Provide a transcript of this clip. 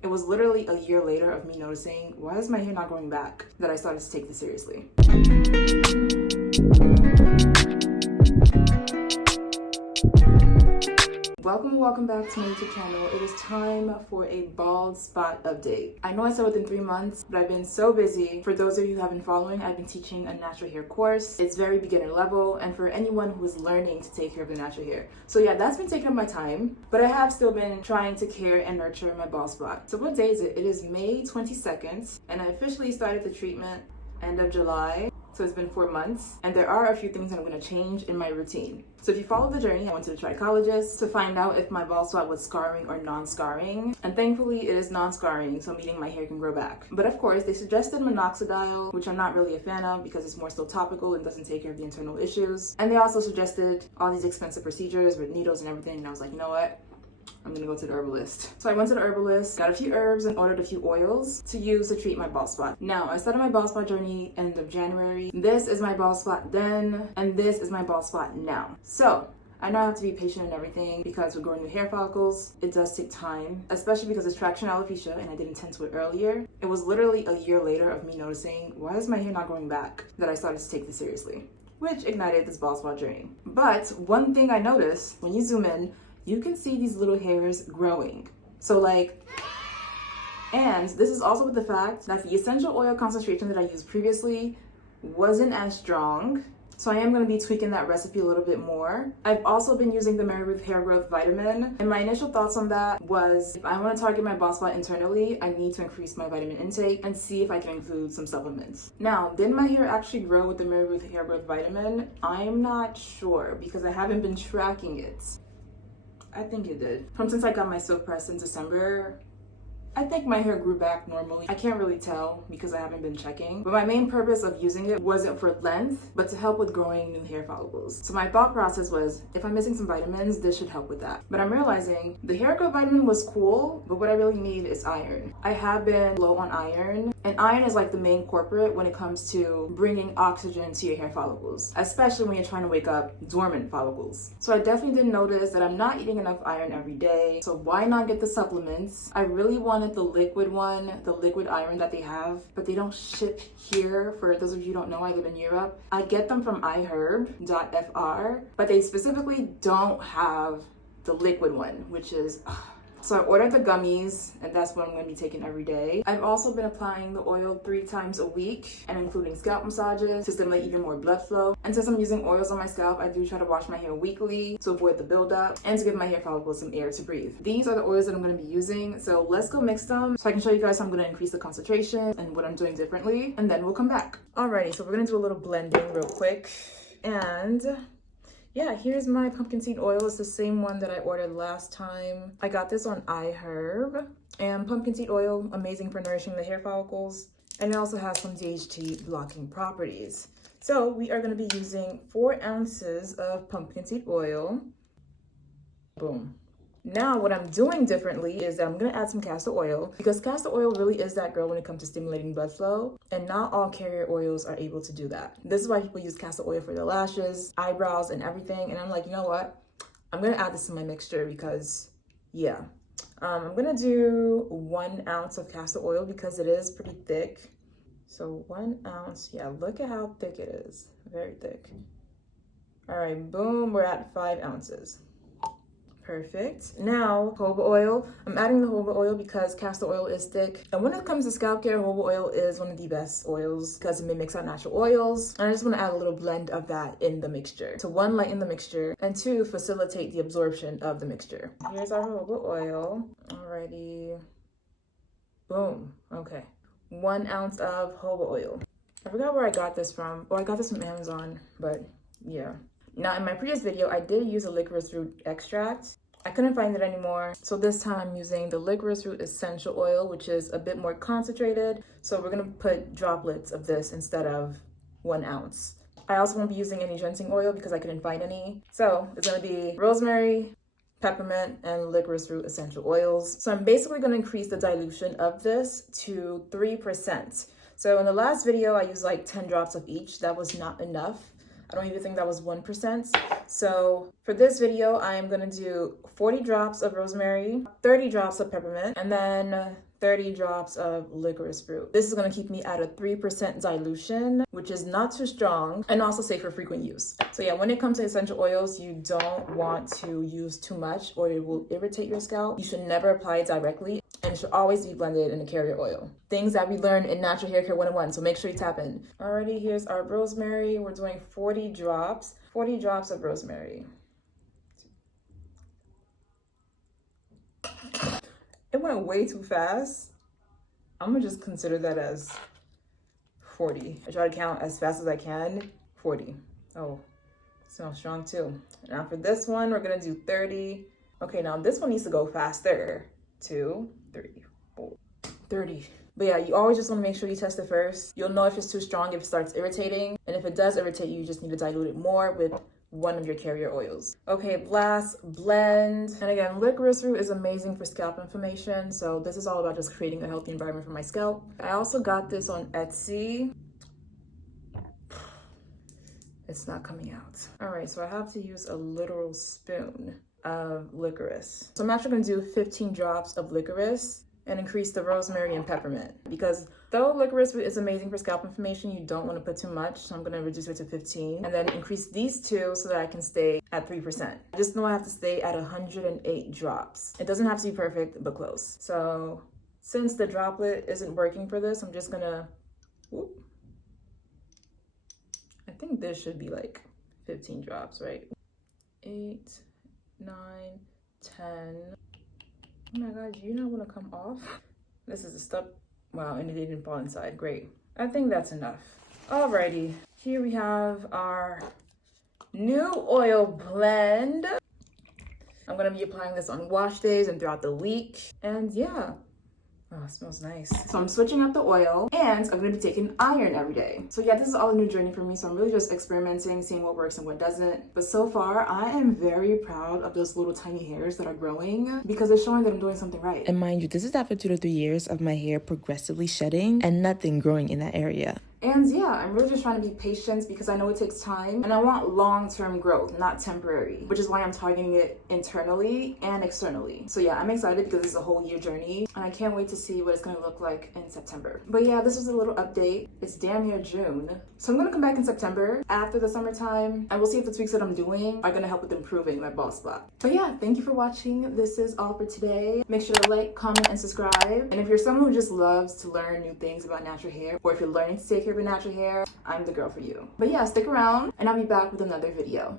It was literally a year later of me noticing, why is my hair not growing back, that I started to take this seriously. Welcome back to my YouTube channel. It is time for a bald spot update. I know I said within 3 months, but I've been so busy. For those of you who have been following, I've been teaching a natural hair course. It's very beginner level and for anyone who is learning to take care of their natural hair. So yeah, that's been taking up my time, but I have still been trying to care and nurture my bald spot. So what day is it? It is May 22nd and I officially started the treatment end of July. So it's been 4 months and there are a few things that I'm going to change in my routine. So if you follow the journey, I went to the trichologist to find out if my bald spot was scarring or non-scarring. And thankfully it is non-scarring, so meaning my hair can grow back. But of course they suggested minoxidil, which I'm not really a fan of because it's more still topical and doesn't take care of the internal issues. And they also suggested all these expensive procedures with needles and everything. And I was like, you know what? I'm gonna go to the herbalist. So I went to the herbalist, got a few herbs and ordered a few oils to use to treat my bald spot. Now, I started my bald spot journey end of January. This is my bald spot then, and this is my bald spot now. So I know I have to be patient and everything because with growing new hair follicles, it does take time, especially because it's traction alopecia and I didn't tend to it earlier. It was literally a year later of me noticing, why is my hair not growing back, that I started to take this seriously, which ignited this bald spot journey. But one thing I noticed, when you zoom in, you can see these little hairs growing. So and this is also with the fact that the essential oil concentration that I used previously wasn't as strong. So I am going to be tweaking that recipe a little bit more. I've also been using the Mary Ruth Hair Growth Vitamin. And my initial thoughts on that was, if I want to target my bald spot internally, I need to increase my vitamin intake and see if I can include some supplements. Now, did my hair actually grow with the Mary Ruth Hair Growth Vitamin? I'm not sure because I haven't been tracking it. I think it did. Since I got my silk press in December, I think my hair grew back normally. I can't really tell because I haven't been checking, but my main purpose of using it wasn't for length, but to help with growing new hair follicles. So my thought process was, if I'm missing some vitamins, this should help with that. But I'm realizing the hair growth vitamin was cool, but what I really need is iron. I have been low on iron, and iron is like the main culprit when it comes to bringing oxygen to your hair follicles, especially when you're trying to wake up dormant follicles. So I definitely did notice that I'm not eating enough iron every day. So why not get the supplements? I really wanted the liquid one, the liquid iron that they have, but they don't ship here. For those of you who don't know, I live in Europe. I get them from iherb.fr, but they specifically don't have the liquid one, which is so I ordered the gummies and that's what I'm going to be taking every day. I've also been applying the oil 3 times a week and including scalp massages to stimulate even more blood flow. And since I'm using oils on my scalp, I do try to wash my hair weekly to avoid the buildup and to give my hair follicles some air to breathe. These are the oils that I'm going to be using. So let's go mix them so I can show you guys how I'm going to increase the concentration and what I'm doing differently. And then we'll come back. Alrighty, so we're going to do a little blending real quick. And yeah, here's my pumpkin seed oil. It's the same one that I ordered last time. I got this on iHerb. And pumpkin seed oil, amazing for nourishing the hair follicles. And it also has some DHT blocking properties. So we are going to be using 4 ounces of pumpkin seed oil. Boom. Now what I'm doing differently is that I'm going to add some castor oil because castor oil really is that girl when it comes to stimulating blood flow, and not all carrier oils are able to do that. This is why people use castor oil for their lashes, eyebrows, and everything. And I'm like, you know what? I'm going to add this to my mixture because yeah. I'm going to do 1 ounce of castor oil because it is pretty thick. So 1 ounce, yeah, look at how thick it is. Very thick. All right, boom, we're at 5 ounces. Perfect. Now, jojoba oil. I'm adding the jojoba oil because castor oil is thick. And when it comes to scalp care, jojoba oil is one of the best oils because it may mix out natural oils. And I just want to add a little blend of that in the mixture. To 1, lighten the mixture, and 2, facilitate the absorption of the mixture. Here's our jojoba oil. Alrighty. Boom. Okay. 1 ounce of jojoba oil. I forgot where I got this from. Oh, I got this from Amazon, but yeah. Now, in my previous video, I did use a licorice root extract. I couldn't find it anymore. So this time I'm using the licorice root essential oil, which is a bit more concentrated. So we're going to put droplets of this instead of 1 ounce. I also won't be using any ginseng oil because I couldn't find any. So it's going to be rosemary, peppermint, and licorice root essential oils. So I'm basically going to increase the dilution of this to 3%. So in the last video, I used like 10 drops of each. That was not enough. I don't even think that was 1%. So for this video, I am gonna do 40 drops of rosemary, 30 drops of peppermint, and then 30 drops of licorice fruit. This is gonna keep me at a 3% dilution, which is not too strong and also safe for frequent use. So yeah, when it comes to essential oils, you don't want to use too much or it will irritate your scalp. You should never apply it directly and it should always be blended in a carrier oil. Things that we learned in Natural Hair Care 101, so make sure you tap in. Alrighty, here's our rosemary. We're doing 40 drops of rosemary. It went way too fast. I'm gonna just consider that as 40. I try to count as fast as I can. 40. Oh, smells strong too. Now for this one, we're gonna do 30. Okay, now this one needs to go faster. 2, 3, 4, 30. But yeah, you always just wanna make sure you test it first. You'll know if it's too strong, if it starts irritating. And if it does irritate you, you just need to dilute it more with one of your carrier oils. Okay, last blend. And again, licorice root is amazing for scalp inflammation. So this is all about just creating a healthy environment for my scalp. I also got this on Etsy. It's not coming out. All right, so I have to use a literal spoon of licorice. So I'm actually gonna do 15 drops of licorice and increase the rosemary and peppermint, because though licorice root is amazing for scalp inflammation, you don't want to put too much. So I'm going to reduce it to 15 and then increase these two so that I can stay at 3%. I just know I have to stay at 108 drops. It doesn't have to be perfect, but close. So since the droplet isn't working for this, I'm just gonna, whoop. I think this should be like 15 drops, right? 8, 9, 10. Oh my God, you not want to come off? This is a step. Wow, and it didn't fall inside. Great. I think that's enough. Alrighty, here we have our new oil blend. I'm gonna be applying this on wash days and throughout the week. And yeah. Oh, it smells nice. So I'm switching up the oil and I'm gonna be taking iron every day. So yeah, this is all a new journey for me. So I'm really just experimenting, seeing what works and what doesn't. But so far, I am very proud of those little tiny hairs that are growing because it's showing that I'm doing something right. And mind you, this is after 2 to 3 years of my hair progressively shedding and nothing growing in that area. And yeah, I'm really just trying to be patient because I know it takes time and I want long-term growth, not temporary, which is why I'm targeting it internally and externally. So yeah, I'm excited because this is a whole year journey and I can't wait to see what it's gonna look like in September. But yeah, this is a little update. It's damn near June. So I'm gonna come back in September after the summertime and we'll see if the tweaks that I'm doing are gonna help with improving my bald spot. But yeah, thank you for watching. This is all for today. Make sure to like, comment, and subscribe. And if you're someone who just loves to learn new things about natural hair, or if you're learning to take care of your natural hair, I'm the girl for you. But yeah, stick around and I'll be back with another video.